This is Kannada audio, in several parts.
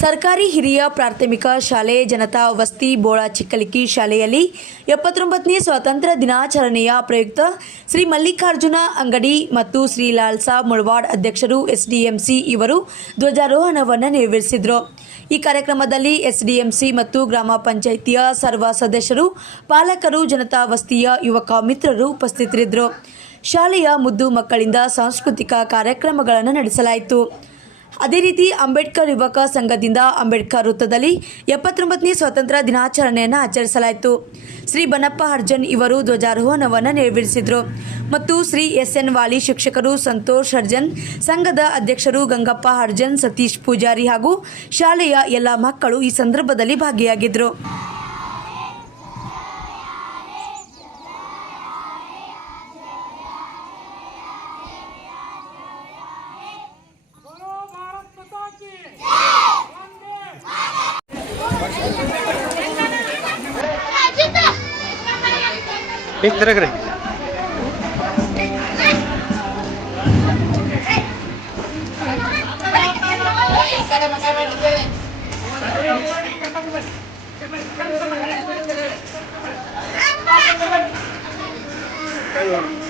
ಸರ್ಕಾರಿ ಹಿರಿಯ ಪ್ರಾಥಮಿಕ ಶಾಲೆ ಜನತಾ ವಸ್ತಿ ಬೋಳ ಚಿಕ್ಕಲಿಕ್ಕಿ ಶಾಲೆಯಲ್ಲಿ ಎಪ್ಪತ್ತೊಂಬತ್ತನೇ ಸ್ವಾತಂತ್ರ್ಯ ದಿನಾಚರಣೆಯ ಪ್ರಯುಕ್ತ ಶ್ರೀ ಮಲ್ಲಿಕಾರ್ಜುನ ಅಂಗಡಿ ಮತ್ತು ಶ್ರೀ ಲಾಲ್ ಸಾಬ್ ಮುಳವಾಡ್ ಅಧ್ಯಕ್ಷರು ಎಸ್ಡಿಎಂಸಿ ಇವರು ಧ್ವಜಾರೋಹಣವನ್ನು ನೆರವೇರಿಸಿದರು. ಈ ಕಾರ್ಯಕ್ರಮದಲ್ಲಿ ಎಸ್ಡಿಎಂಸಿ ಮತ್ತು ಗ್ರಾಮ ಪಂಚಾಯಿತಿಯ ಸರ್ವ ಸದಸ್ಯರು, ಪಾಲಕರು, ಜನತಾ ವಸ್ತಿಯ ಯುವಕ ಮಿತ್ರರು ಉಪಸ್ಥಿತರಿದ್ದರು. ಶಾಲೆಯ ಮುದ್ದು ಮಕ್ಕಳಿಂದ ಸಾಂಸ್ಕೃತಿಕ ಕಾರ್ಯಕ್ರಮಗಳನ್ನು ನಡೆಸಲಾಯಿತು. ಅದೇ ರೀತಿ ಅಂಬೇಡ್ಕರ್ ಯುವಕ ಸಂಘದಿಂದ ಅಂಬೇಡ್ಕರ್ ವೃತ್ತದಲ್ಲಿ ಎಪ್ಪತ್ತೊಂಬತ್ತನೇ ಸ್ವಾತಂತ್ರ್ಯ ದಿನಾಚರಣೆಯನ್ನು ಆಚರಿಸಲಾಯಿತು. ಶ್ರೀ ಬನಪ್ಪ ಹರ್ಜನ್ ಇವರು ಧ್ವಜಾರೋಹಣವನ್ನು ನೆರವೇರಿಸಿದರು. ಮತ್ತು ಶ್ರೀ ಎಸ್ ಎನ್ ವಾಲಿ ಶಿಕ್ಷಕರು ಸಂತೋಷ್ ಹರ್ಜನ್ ಸಂಘದ ಅಧ್ಯಕ್ಷರು ಗಂಗಪ್ಪ ಹರ್ಜನ್ ಸತೀಶ್ ಪೂಜಾರಿ ಹಾಗೂ ಶಾಲೆಯ ಎಲ್ಲ ಮಕ್ಕಳು ಈ ಸಂದರ್ಭದಲ್ಲಿ ಭಾಗಿಯಾಗಿದ್ದರು ஏய் திறக்கிறே Thank you.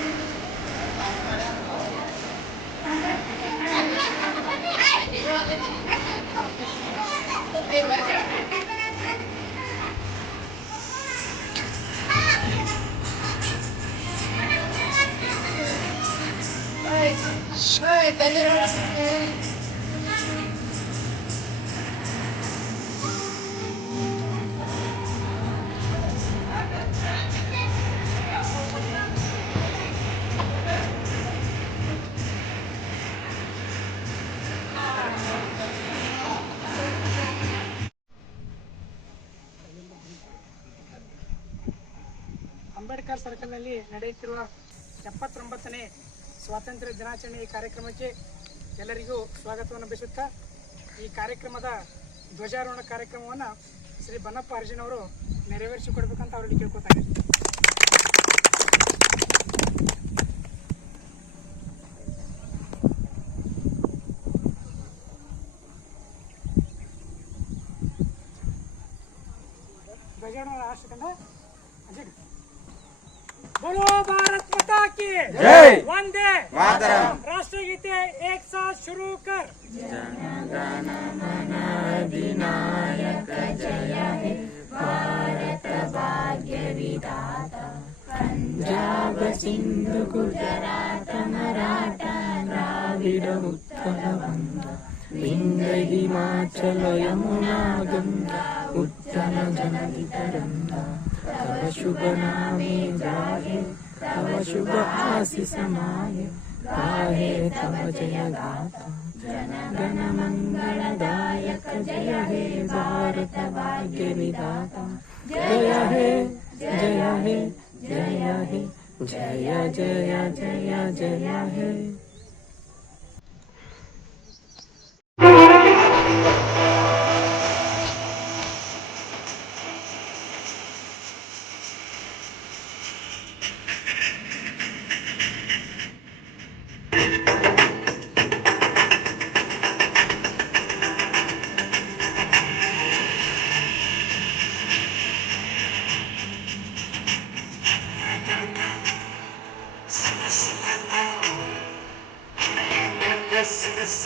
ತಿರಗ್ರಿ ಅಂಬೇಡ್ಕರ್ ಸರ್ಕಲ್ನಲ್ಲಿ ನಡೆಯುತ್ತಿರುವ ಎಪ್ಪತ್ತೊಂಬತ್ತನೇ ಸ್ವಾತಂತ್ರ್ಯ ದಿನಾಚರಣೆ ಈ ಕಾರ್ಯಕ್ರಮಕ್ಕೆ ಎಲ್ಲರಿಗೂ ಸ್ವಾಗತವನ್ನು ಬಯಸುತ್ತಾ ಈ ಕಾರ್ಯಕ್ರಮದ ಧ್ವಜಾರೋಹಣ ಕಾರ್ಯಕ್ರಮವನ್ನು ಶ್ರೀ ಬನ್ನಪ್ಪ ಅರ್ಜುನ್ ಅವರು ನೆರವೇರಿಸಿಕೊಡ್ಬೇಕಂತ ಅವರಲ್ಲಿ ಕೇಳ್ಕೊತಾರೆ ಧ್ವಜಾರೋಹಣ ರಾಷ್ಟ್ರಕಂಡ ಅಜಯ್. बोलो भारत माता की जय। वंदे मातरम। राष्ट्रगीते एक साथ शुरू कर। विनायक जय भारत भाग्य विधाता पंजाब सिंधु गुजरात मराठा द्राविड उत्कल बंगा विंग हिमाचल यमुना गंगा उत्तम जनता तव शुभ नामे गाहे तव शुभ आशीष समाये जय गाथा जन गण मंगलदायक जय हे भारत भाग्य विधाता जय हे जय हे जय हे जय जय जय जय हे